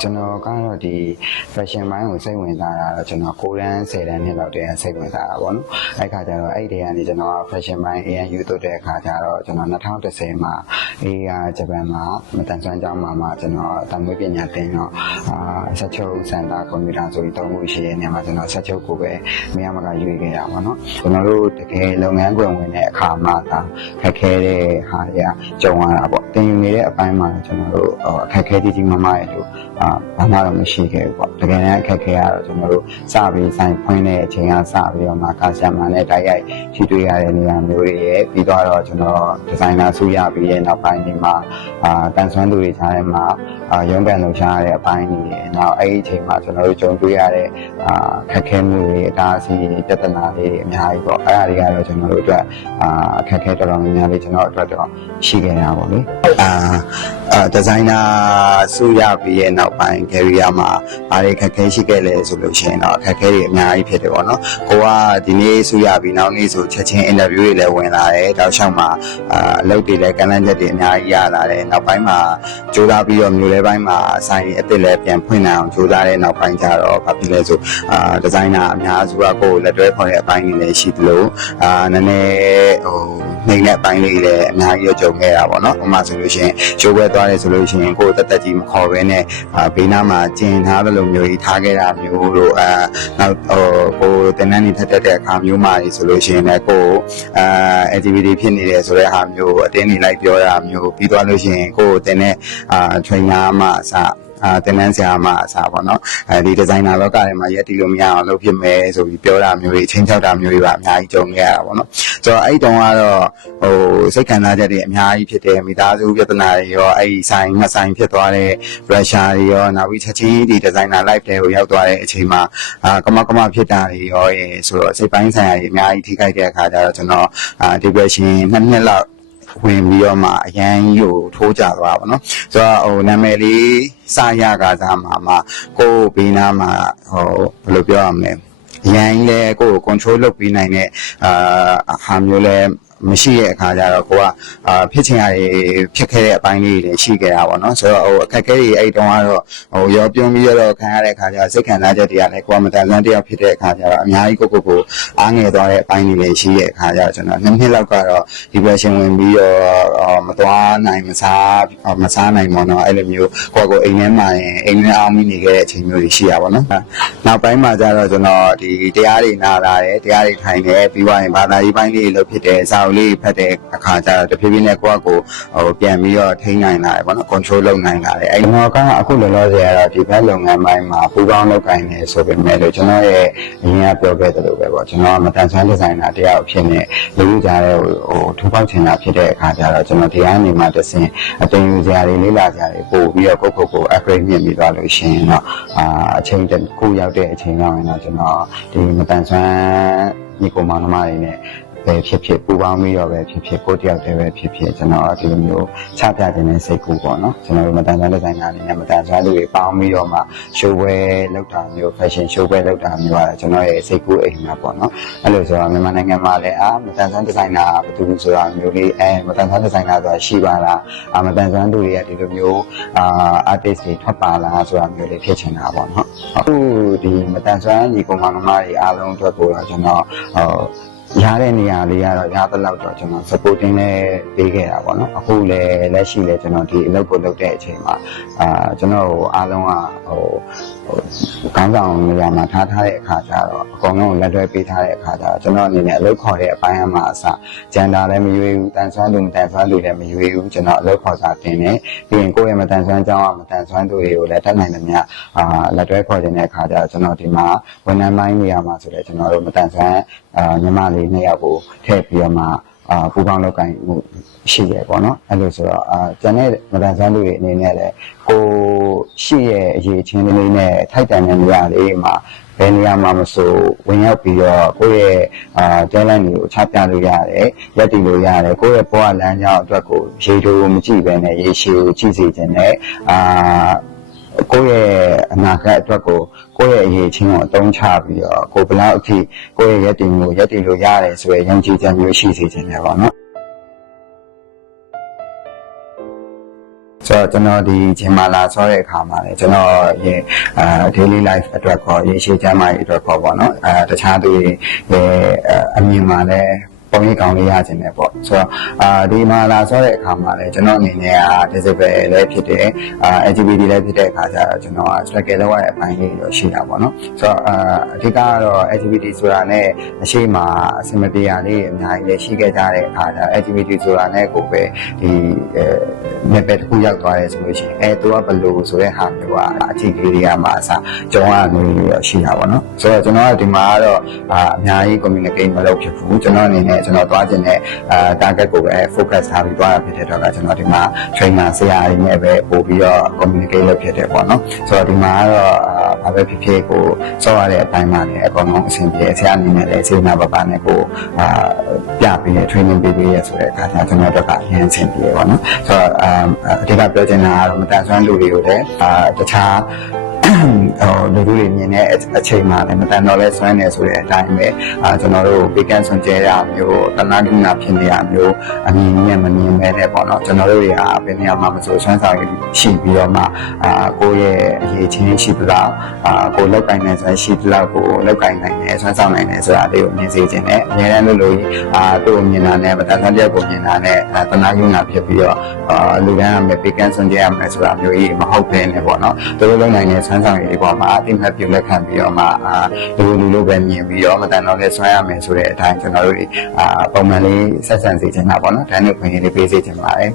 ကျွန်တော်ကတော့ဒီ fashion ဘိုင်းကိုစိတ်ဝင်စားတာတော့ကျွန်တော်9တန်း10တန်းနှစ်လောက်တည်းစိတ်ဝင်စားတာပေါ့နော်အဲ့ခါကျတော့အဲ့ဒီကနေကျွန်တော် fashion ဘိုင်း ANU တို့တဲ့အခါကျတော့ကျွန်တော်2010မှာဂျပန်မှာမတန်ဆွမ်းကျောင်းမှာကျွန်တော်တမွေးပညာသင်တော့ဆက်ချုပ်စင်တာကွန်ပျူတာဆိုပြီးသုံးခုရှိတဲ့နေရာမှာကျွန်တော်ဆက်ချုပ်ကိုပဲမရမကရွေးခဲ့တာပေါ့နော်ကျွန်တော်တို့တကယ်လုပ်ငန်းခွင်ဝင်တဲ့အခါမှာခက်ခဲတဲ့ဟာတွေကကြုံရတာပေါ့တင်ယူနေတဲ့အပိုင်းမှာကျွန်တော်တို့အခက်ခဲကြီးမမရဲ့လို့ဘာမှတော့မရှိခဲ့ဘူးပေါ့တကယ်တမ်းအခက်ခဲရတော့ကျွန်တော်တို့စပြီးဆိုင်ဖွင့်တဲ့အချိန်ကစပြီးတော့မှကာဆီယမ်မာနဲ့တိုက်ရိုက်ထိတွေ့ရတဲ့နေရာမျိုးတွေရဲ့ပြီးတော့ကျွန်တော်ဒီဇိုင်နာဆူရပြီးတဲ့နောက်ပိုင်းဒီမှာတန်ဆွမ်းသူတွေကြားထဲမှာရုံးပန်လုံရှားရတဲ့အပိုင်းတွေနောက်အဲ့ဒီအချိန်မှာကျွန်တော်တို့ကြုံတွေ့ရတဲ့ခက်ခဲမှုတွေအတားအဆီးပြဿနာတွေအများကြီးပေါ့အဲ့ဒါတွေကတော့ကျွန်တော်တို့အတွက်အခက်ခဲတော်တော်များများလေးကျွန်တော်အတွက်တော့ရှိခဲ့တာပေါ့လေဒီဇိုင်နာဆူရပြီးရဲ့နောက်ပိုင်း career မှာဘာတွေခက်ခဲရှိခဲ့လဲဆိုလို့ရှိရင်တော့အခက်ခဲတွေအများကြီးဖြစ်တယ်ပေါ့နော်ကိုကဒီနေ့ဆူရပြီးနောက်နေ့ဆိုချက်ချင်း interview တွေလည်းဝင်လာတယ်တောက်လျှောက်မှာအလုပ်တွေလည်းကန့်လန့်ချက်တွေအများကြီးရလာတယ်နောက်ပိုင်းမှာကြိုးစားပြီးတော့မျိုးလဲပိုင်းမှာဆိုင်အစ်စ်လည်းပြန်ဖွင့်နိုင်အောင်ကြိုးစားတဲ့နောက်ပိုင်းကျတော့ဘာဖြစ်လဲဆိုဒီဇိုင်နာအများစုကကိုယ်လက်တွဲခေါ်တဲ့အပိုင်းတွေလည်းရှိသလိုနည်းနည်းနှိမ့်တဲ့အပိုင်းလေးလည်းအများကြီးကြုံခဲ့တာပေါ့နော်ဥပမာဆိုလို့ရှိရင်ရှိုးပွဲသွားတယ်ဆိုလို့ရှိရင်ကိုယ်တက်တက်ကြီးမခေါ်ဘဲနဲ့ဘေးနားမှာကျင်ထားတဲ့လိုမျိုးကြီးထားခဲ့တာမျိုးတို့နောက်ကိုယ်တင်တန်းနေထက်တဲ့အခါမျိုးမှာဆိုလို့ရှိရင်လည်းကိုယ်activity ဖြစ်နေတယ်ဆိုတဲ့ဟာမျိုးအတင်းနေလိုက်ပြောတာမျိုးပြီးသွားလို့ရှိရင်ကိုယ်တင်တဲ့trainer မှာအစတင်နန်းဆရာမအစားပေါ့နော်ဒီဒီဇိုင်နာလောကထဲမှာရက်တီလို့မရအောင်လုပ်ဖြစ်မယ်ဆိုပြီးပြောတာမျိုးတွေချင်းချောက်တာမျိုးတွေပါအများကြီးကြုံခဲ့ရတာပေါ့နော်ဆိုတော့အဲ့တုန်းကတော့စိတ်ခံစားချက်တွေအများကြီးဖြစ်တယ်မိသားစုပြဿနာတွေရောအဲ့ဆိုင်မဆိုင်ဖြစ်သွားတဲ့ pressure တွေရောနောက်ပြီးချက်ချင်းဒီဒီဇိုင်နာ life တွေကိုရောက်သွားတဲ့အချိန်မှာကမဖြစ်တာတွေရောဆိုတော့စိတ်ပိုင်းဆိုင်ရာတွေအများကြီးထိခိုက်တဲ့အခါကျတော့ကျွန်တော် depression နှစ်လောက်ဝင်ပြီးတော့မှအရန်ကြီးကိုထိုးကြသွားပါတော့ဆိုတော့နာမည်လေးစရကစားမှာကိုယ်ဘေးနားမှာဘယ်လိုပြောရမလဲအရန်ကြီးလဲကိုယ်ကို control လုပ်ပြီးနိုင်တဲ့ဟာမျိုးလဲမရှိတဲ့အခါကျတော့ကိုကဖြစ်ချင်ရဖြစ်ခဲ့တဲ့အပိုင်းလေးတွေရှိခဲ့တာပေါ့နော်ဆိုတော့အခက်အခဲတွေအဲ့တုန်းကတော့ရောပြုံးပြီးတော့ခံရတဲ့အခါကျတော့စိတ်ခံစားချက်တွေကလည်းကိုကမတန်ဆွမ်းတယောက်ဖြစ်တဲ့အခါကျတော့အများကြီးကိုအားငယ်သွားတဲ့အပိုင်းတွေလည်းရှိတဲ့အခါကျတော့ကျွန်တော်နှစ်လောက်ကတော့ depression ဝင်ပြီးတော့မသွားနိုင်မစားနိုင်ပေါ့နော်အဲ့လိုမျိုးကိုအိမ်ထဲမှာအိမ်ထဲအောင်မိနေခဲ့တဲ့အချိန်မျိုးတွေရှိရပါတော့နောက်ပိုင်းမှာကျတော့ကျွန်တော်ဒီတရားတွေနာလာတယ်တရားတွေထိုင်တယ်ပြီးသွားရင်ဘာသာရေးပိုင်းလေးလုပ်ဖြစ်တယ်စာအုပ်လေးဖတ်တဲ့အခါကျတော့တဖြည်းဖြည်းနဲ့ကိုပြန်ပြီးတော့ထိန်းနိုင်လာတယ်ပေါ့နော် control လုပ်နိုင်လာတယ်အဲ့တော့ကအခုလောလောဆယ်ကတော့ဒီဘက်လုပ်ငန်းပိုင်းမှာပူပေါင်းလုပ်ကိုင်နေဆိုပေမဲ့လို့ကျွန်တော်ရဲ့အရင်ကပြောခဲ့သလိုပဲပေါ့ကျွန်တော်မတန်ဆွမ်းဒီဇိုင်နာတယောက်ဖြစ်နေလူလူကြားတဲ့ထူပေါက်ချင်တာဖြစ်တဲ့အခါကျတော့ကျွန်တော်တရားနေမှာတစ်ဆင့်အတင်ယူစရာတွေလေ့လာစရာတွေပို့ပြီးတော့ကို upgrade မြင့်ပြီးသွားလို့ရှိရင်တော့အချိန်တစ်ခုရောက်တဲ့အချိန်ရောက်ရင်တော့ကျွန်တော်ဒီမတန်ဆွမ်းညီကိုမောင်နှမတွေနဲ့ပဲဖြစ်ပူပေါင်းပြီးတော့ပဲဖြစ်ကိုတယောက်တည်းပဲဖြစ်ကျွန်တော်ဒီလိုမျိုးချပြခြင်းနဲ့စိတ်ကူပေါ့နော်ကျွန်တော်တို့မတန်ဆွမ်းဒီဇိုင်နာနဲ့မတန်ဆွမ်းသူတွေပေါင်းပြီးတော့မှ show ပွဲလုပ်တာမျိုး fashion show ပွဲလုပ်တာမျိုးကကျွန်တော်ရဲ့စိတ်ကူအိမ်မှာပေါ့နော်အဲ့လိုဆိုတော့မြန်မာနိုင်ငံမှာလည်းမတန်ဆွမ်းဒီဇိုင်နာဘယ်သူဆိုတာမျိုးလေးမတန်ဆွမ်းဒီဇိုင်နာဆိုတာရှိပါလားမတန်ဆွမ်းသူတွေကဒီလိုမျိုးartist တွေထွက်ပါလားဆိုတာမျိုးလေးဖြစ်ချင်တာပေါ့နော်အခုဒီမတန်ဆွမ်းညီကောင်မောင်နှမတွေအားလုံးအတွက်ကိုတော့ကျွန်တော်ရတဲ့နေရာလေးကတော့ရသလောက်တော့ကျွန်တော် supporting နဲ့ပေးခဲ့တာပေါ့နော်အခုလည်းလက်ရှိလည်းကျွန်တော်ဒီအလုပ်ကိုလုပ်တဲ့အချိန်မှာကျွန်တော်အားလုံးကခေါင်းဆောင်နေရာမှာထားတဲ့အခါကျတော့အကုန်လုံးလက်တွဲပေးထားတဲ့အခါကျတော့ကျွန်တော်အနေနဲ့အလုပ်ခေါ်တဲ့အပိုင်းအမှာအစဂျန်ဒါလည်းမရွေးဘူးတန်ဆွမ်းသူမတန်ဆွမ်းသူလည်းမရွေးဘူးကျွန်တော်အလုပ်ခေါ်စာတင်တယ်ပြီးရင်ကိုယ့်ရဲ့မတန်ဆွမ်းကြောင်းမတန်ဆွမ်းသူတွေကိုလည်းတတ်နိုင်သမျှလက်တွဲခေါ်တဲ့အခါကျတော့ကျွန်တော်ဒီမှာဝန်ထမ်းပိုင်းနေရာမှာဆိုလည်းကျွန်တော်တို့မတန်ဆွမ်းညီမလေး2ယောက်ကိုထည့်ပြီးတော့မှပူပေါင်းလုပ်ကိုင်မှုရှိရပေါ့နော်အဲ့လိုဆိုတော့ကျန်တဲ့မတန်ဆွမ်းသူတွေအနေနဲ့လည်းကိုရှိရဲ့အရေးချင်းလေးနဲ့ထိုက်တန်တဲ့နေရာလေးမှာဘယ်နေရာမှာမဆိုဝင်ရောက်ပြီးတော့ကိုယ့်ရဲ့talent တွေကိုချပြလို့ရတယ်ရက်တည်လို့ရတယ်ကိုယ့်ရဲ့ဘဝလမ်းကြောင်းအတွက်ကိုရေတိုမကြည့်ဘဲနဲ့ရေရှည်ကိုကြည့်စေခြင်းနဲ့ကိုယ့်ရဲ့အနာဂတ်အတွက်ကိုကိုယ့်ရဲ့အရေးချင်းကိုအသုံးချပြီးတော့ကိုဘလောက်အထိကိုယ့်ရဲ့ရက်တည်လို့ရတယ်ဆိုရယ်ယုံကြည်ချက်မျိုးရှိစေခြင်းပဲပေါ့နော် ဆိုတော့ကျွန်တော်ဒီဂျင်မာလာဆောတဲ့အခါမှာလည်းကျွန်တော်ရဲ့ daily life အတွက်ကောရေရှည်ကျန်းမာရေးအတွက်ကောပေါ့နော်တခြားသူတွေရဲ့အမြင်မှာလည်းပုံရိပ်ကောင်းလေးရခြင်းပဲပေါ့ဆိုတော့ဒီမှာလာဆိုတဲ့အခါမှာလည်းကျွန်တော်အနေနဲ့disable လည်းဖြစ်တယ်LGBT လည်းဖြစ်တဲ့အခါကျတော့ကျွန်တော်struggle လုပ်ရတဲ့အပိုင်းလေးရောရှိတာပေါ့နော်ဆိုတော့အဓိကကတော့ LGBT ဆိုတာနဲ့အရှိမအစမတရားလေးအများကြီးလည်းရှိခဲ့ကြတဲ့အခါကျ LGBT ဆိုတာနဲ့ကိုပဲဒီနယ်ပယ်တစ်ခုရောက်သွားတယ်ဆိုလို့ရှိရင်သူကဘယ်လိုဆိုတဲ့ဟာမျိုးအခြေအနေတွေကမှအစားကြုံရမျိုးရောရှိတာပေါ့နော်ဆိုတော့ကျွန်တော်ကဒီမှာကတော့အများကြီး communicate မလုပ်ဖြစ်ဘူးကျွန်တော်အနေနဲ့ကျွန်တော်သွားခြင်းနဲ့target ကိုပဲ focus ထားပြီးသွားရဖြစ်တဲ့တော့ကကျွန်တော်ဒီမှာ trainer ဆရာတွေနဲ့ပဲပို့ပြီးတော့ communicate လုပ်ဖြစ်တယ်ပေါ့နော်ဆိုတော့ဒီမှာကတော့ဘာပဲဖြစ်ဖြစ်ကိုစောရတဲ့အပိုင်းမှာလည်းအကောင်လုံးအဆင်ပြေဆရာအနေနဲ့လည်းစေနာပပနဲ့ကိုပြပြီး training ပေးပြီးရဆိုတဲ့အခါကျကျွန်တော်တို့ကအရင်အဆင်ပြေပေါ့နော်ဆိုတော့အဓိကပြောချင်တာကတော့မတန်ဆွမ်းလူတွေကိုလည်းတခြားလူတွေမြင်တဲ့အချိန်မှာလည်းမတန်တော့လဲဆွမ်းနေဆိုတဲ့အတိုင်းပဲကျွန်တော်တို့ပေးကမ်းဆွန်ကျဲရမျိုးတနာကုနာဖြစ်နေရမျိုးအမြင်နဲ့မမြင်ပဲနဲ့ပေါ့နော်ကျွန်တော်တို့တွေဟာဘယ်နေရာမှာမဆိုဆွမ်းဆောင်ရရှိပြီးတော့မှကိုယ့်ရဲ့အရေးချင်းရှိသလားကိုယ်လောက်ကင်နေဆိုရှိသလားကိုလောက်ကင်နိုင်တယ်ဆွမ်းဆောင်နိုင်တယ်ဆိုတာလေးကိုမြင်စေခြင်းနဲ့အများတန်းလို့သူ့ကိုမြင်တာနဲ့မတန်ဆွမ်းတဲ့ကိုမြင်တာနဲ့တနာကုနာဖြစ်ပြီးတော့လူကမ်းမဲ့ပေးကမ်းဆွန်ကျဲရမယ်ဆိုတာမျိုးကြီးမဟုတ်ဘဲနဲ့ပေါ့နော်သူတို့လုံနိုင်တဲ့ဆွမ်းဆောင်ရည်တွေပေါ်မှာအတိမတ်ပြုလက်ခံပြီးတော့မှလူလိုပဲမြင်ပြီးတော့မတန်တော့လဲဆွမ်းရမယ်ဆိုတဲ့အတိုင်းကျွန်တော်တို့ပုံမှန်လေးဆက်ဆံစေချင်တာပေါ့နော်ဒါနဲ့ခွင့်ရလေးပေးစေချင်ပါတယ်